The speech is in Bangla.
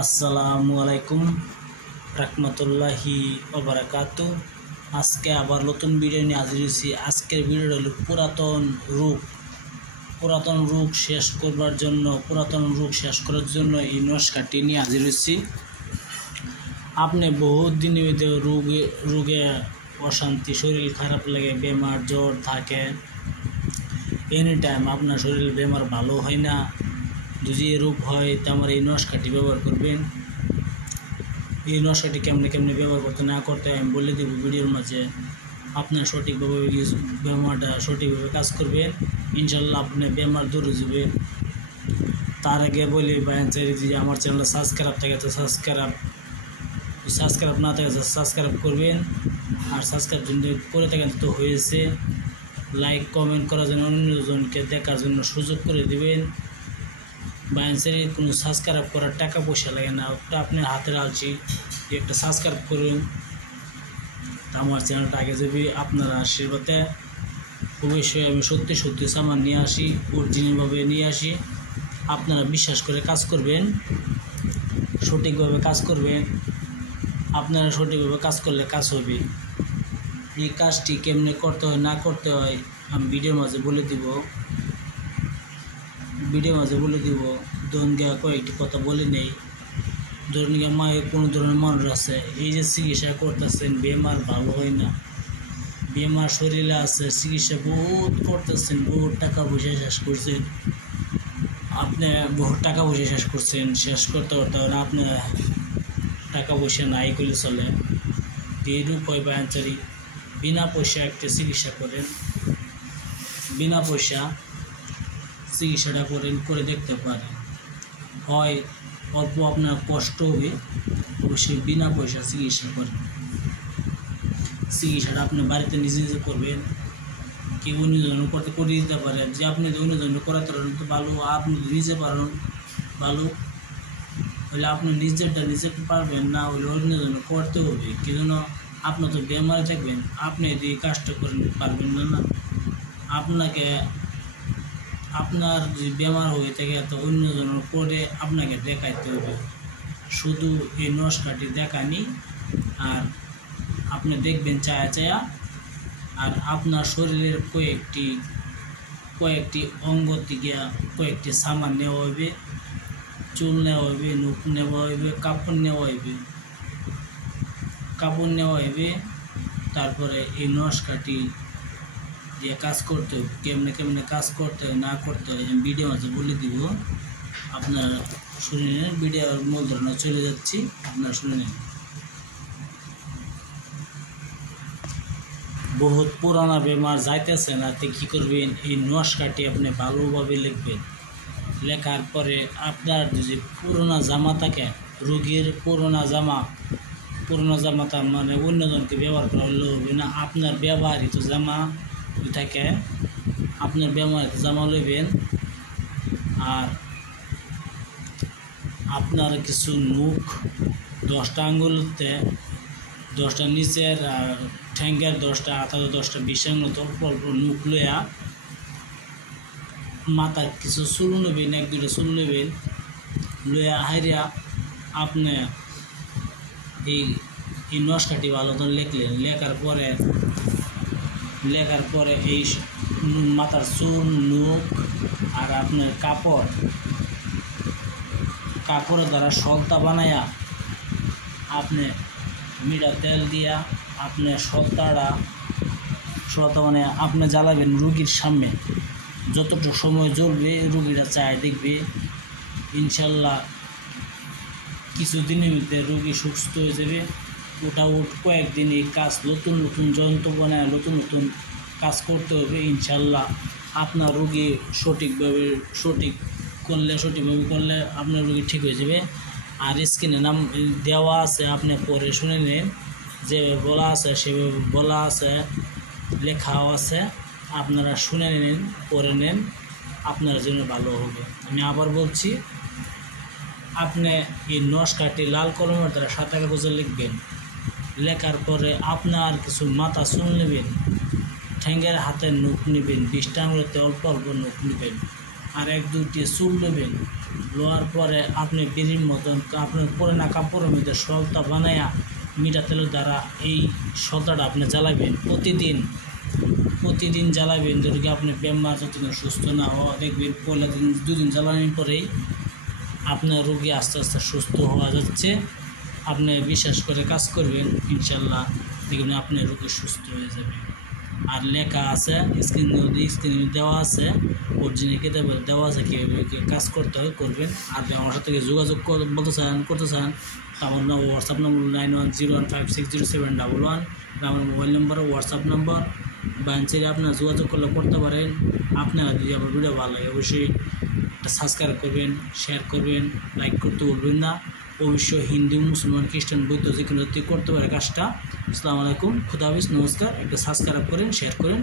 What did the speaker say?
আসসালামু আলাইকুম রাহমাতুল্লাহি ওয়া বারাকাতু। আজকে আবার নতুন ভিডিও নিয়ে হাজির হয়েছি। আজকের ভিডিওটা হলো পুরাতন রোগ শেষ করার জন্য এই নস্কাটি নিয়ে হাজির হয়েছি। আপনি বহুত দিন রোগে অশান্তি, শরীর খারাপ লাগে, বেমার জ্বর থাকে, এনি টাইম আপনার শরীর বেমার ভালো হয় না, যদি রোগ হয় তো আমার এই নস্কাটি ব্যবহার করবেন। এই নস্কাটি কেমনে ব্যবহার করতে না করতে আমি বলে দেব ভিডিওর মাঝে। আপনার সঠিকভাবে বেমারটা সঠিকভাবে কাজ করবে, ইনশাল্লাহ আপনার বেমার দূর হয়ে যাবে। তার আগে বলি যদি আমার চ্যানেল সাবস্ক্রাইব থাকে তো সাবস্ক্রাইব না থাকে সাবস্ক্রাইব করবেন, আর সাবস্ক্রাইব যদি করে থাকেন তো হয়েছে। লাইক কমেন্ট করার জন্য অন্যজনকে দেখার জন্য সুযোগ করে দিবেন। বাইন্সারের কোনো সাবস্ক্রাইব করার টাকা পয়সা লাগে না, ওটা আপনার হাতে রাখছি, একটা সাবস্ক্রাইব করুন। আমার চ্যানেলটা আগে যাবে আপনারা আশীর্বাদে। অবশ্যই আমি সত্যি সামান নিয়ে আসি, অরিজিনালভাবে নিয়ে আসি। আপনারা বিশ্বাস করে কাজ করবেন, সঠিকভাবে কাজ করবেন। আপনারা সঠিকভাবে কাজ করলে কাজ হবে। এই কাজটি কেমনে করতে হয় না করতে হয় আমি ভিডিওর মাঝে বলে দিব। ধরুন কয়েকটি কথা বলে নেই। ধরুন মায়ের কোনো ধরনের মানুষ আছে, এই যে চিকিৎসা করতেছেন, বেমার ভালো হয় না, বেমার শরীরে আছে, চিকিৎসা বহুত করতেছেন, বহুত টাকা পয়সা শেষ করছেন, আপনি বহুত টাকা পয়সা শেষ করতে আপনি টাকা পয়সা নাই করলে চলে। এই উপায় বায়ানচারি বিনা পয়সা একটা চিকিৎসা করেন, বিনা পয়সা চিকিৎসাটা করে দেখতে পারেন। হয় অল্প আপনার কষ্ট হবে, অবশ্যই বিনা পয়সা চিকিৎসা করেন। চিকিৎসাটা আপনি বাড়িতে নিজে করবেন, কেউ অন্যজন করে দিতে পারেন। যে আপনি অন্যজন করাতে পারেন তো ভালো, আপনি নিজে পারেন ভালো হলে আপনি নিজেকে পারবেন না, হলে অন্যজন করতে হবে। কিন্তু আপনার তো বেমারে থাকবেন, আপনি এই কাজটা করে পারবেন না। আপনার যদি বেমার হয়ে থাকে তো অন্যজন করে আপনাকে দেখাইতে হবে। শুধু এই নস্কাটি দেখানি, আর আপনি দেখবেন চায়া আর আপনার শরীরের কয়েকটি অঙ্গ থেকে কয়েকটি সামান নেওয়া হইবে, চুল নেওয়া হইবে, নখ নেওয়া হইবে, কাপড় নেওয়া হইবে। তারপরে এই নস্কাটি দিয়ে কাজ করতে হবে। কেমনে কাজ করতে হয় না করতে হয় আমি ভিডিও মাঝে বলে দিব। আপনারা শুনে নেন। ভিডিওর মূল ধারণা চলে যাচ্ছি, আপনারা শুনে নেন। বহুত পুরানা বেমার যাইতেছে না তো কী করবেন, এই নস্কাটি আপনি ভালোভাবে লিখবেন। লেখার পরে আপনার যদি পুরোনো জামা থাকে, রোগীর পুরোনো জামাটা মানে অন্যজনকে ব্যবহার করা হলে হবে না। আপনার ব্যবহারিত জামা থাকে, আপনার ব্যবহারিত জামা লইবেন। আর আপনার কিছু নখ 10টা আঙ্গুলতে, 10টা নিচের ঠ্যাঙ্গের 10টা, হাতের 10টা, 20 আঙ্গুল অল্প নখ লইয়া, মাথার কিছু চুল নেবেন, 1-2টা চুল নেবেন, লইয়া হাইরিয়া আপনি এই নস্কাটি ভালো করে লিখলেন। লেখার পরে এই মাথার চুল, নখ আর আপনার কাপড়ের দ্বারা সলতা বানায়া আপনি মিঠা তেল দিয়া আপনি সলতা বানায় আপনি জ্বালাবেন রুগীর সামনে। যতটুকু সময় জ্বলবে রুগীরা চায় দেখবে, ইনশাল্লাহ কিছুদিনের মধ্যে রুগী সুস্থ হয়ে যাবে। কয়েকদিন এই কাজ নতুন যন্ত্র বানায় নতুন কাজ করতে হবে। ইনশাল্লাহ আপনার রুগী সঠিকভাবে করলে আপনার রুগী ঠিক হয়ে যাবে। আর স্ক্রিনে নাম দেওয়া আছে, আপনি পরে শুনে নেন। যেভাবে বলা আছে সেভাবে বলা আছে, লেখাও আছে, আপনারা শুনে নেন, পড়ে নেন, আপনার জন্য ভালো হবে। আমি আবার বলছি, আপনি এই নস্কাটি লাল কলমের দ্বারা 7 কাগজে লিখবেন। লেখার পরে আপনার কিছু মাথা চুল নেবেন, ঠ্যাঙ্গের হাতের নখ নেবেন, 20টা আঙুলেতে অল্প নখ নেবেন, আর 1-2টি চুল নেবেন, লোয়ার পরে আপনি বিড়ির মতন আপনার পরে না কাপড়ের মধ্যে সলতা বানায়া মিঠা তেলের দ্বারা এই সলতাটা আপনি জ্বালাবেন প্রতিদিন জ্বালাবেন। যদি আপনি বেমার যতদিন সুস্থ না হওয়া দেখবেন পয়লা দিন 2 দিন জ্বালানোর পরেই আপনার রোগী আস্তে আস্তে সুস্থ হওয়া যাচ্ছে। আপনি বিশ্বাস করে কাজ করবেন, ইনশাল্লাহ দেখবেন আপনার রোগী সুস্থ হয়ে যাবে। আর লেখা আছে স্ক্রিনে দেওয়া আছে, অরিজিনাল দেওয়া আছে কীভাবে কাজ করতে হয় করবেন। আর আমার সাথে যোগাযোগ করতে চান তো আমার হোয়াটসঅ্যাপ নম্বর 9101560711, আমার মোবাইল নম্বর হোয়াটসঅ্যাপ নম্বর ব্রাঞ্চের আপনারা যোগাযোগ করতে পারেন। আপনারা যদি আমার ভিডিও ভালো লাগে অবশ্যই একটা সাবস্ক্রাইব করবেন, শেয়ার করবেন, লাইক করতে বলবেন না। অবশ্যই হিন্দু মুসলমান খ্রিস্টান বৌদ্ধ যে কোনো করতে পারে কাজটা। আসসালামু আলাইকুম, খুদা হাফেজ, নমস্কার। একটা সাবস্ক্রাইব করেন, শেয়ার করেন।